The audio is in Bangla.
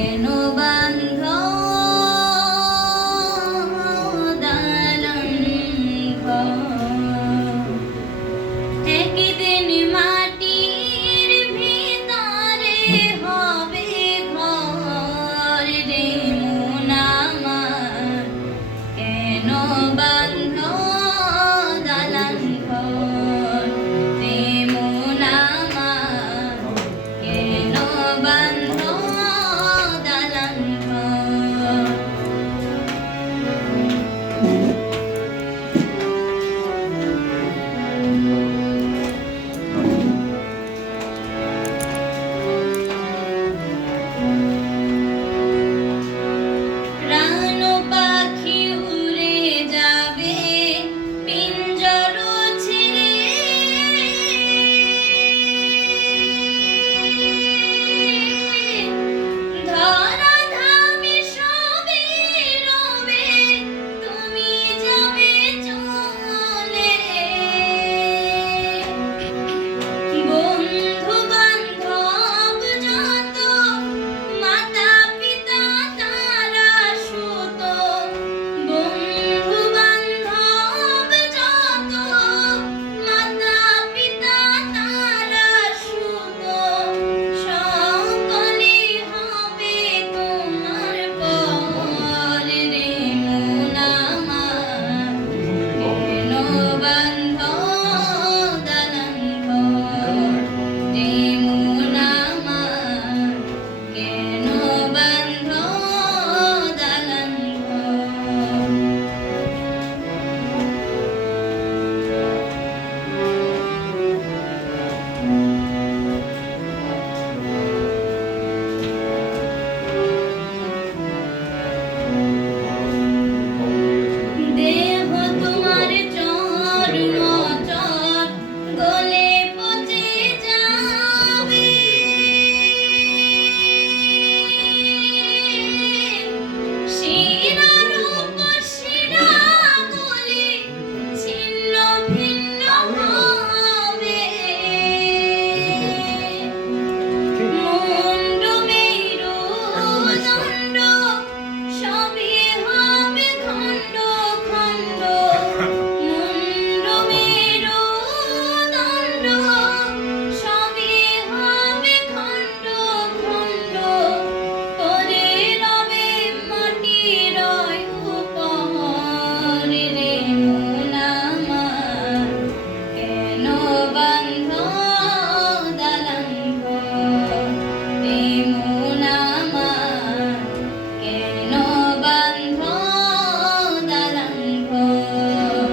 কেন বান্ধ দালান ঘর? একদিন মাটির ভিতরে হবে ঘর রে মন আমার। কেন বান্ধ দালান ঘর রে মন আমার? কেন বান্ধ দালান ঘর? প্রাণ পাখি উড়ে যাবে পিঞ্জর ছেড়ে, ধরা ধামে সবে রবে তুমি যাবে চলে। বন্ধু বান্ধব যত মাতা পিতা তারা সুত, বন্ধু বান্ধব যত মাতা পিতা তারা সুত, সকলে হবে তোমার পর রে মন আমার। কেন বান্ধ দালান ঘর রে মন আমার? কেন বান্ধ দালান ঘর? দেহ তোমার চর্ম চর গলে পচে যাবে, শিরা রূপ শিরা গলে ছিন্ন ভিন্ন হবে। মুন্ড মেরু দণ্ড সবই হবে খণ্ড খণ্ড। মুন্ড মেরু দণ্ড সবই হবে খণ্ড খণ্ড। পরে রবে মাটির উপহার রে মন আমার। কেন বান্ধ দালান ঘর রে মন আমার? কেন বান্ধ দালান ঘর?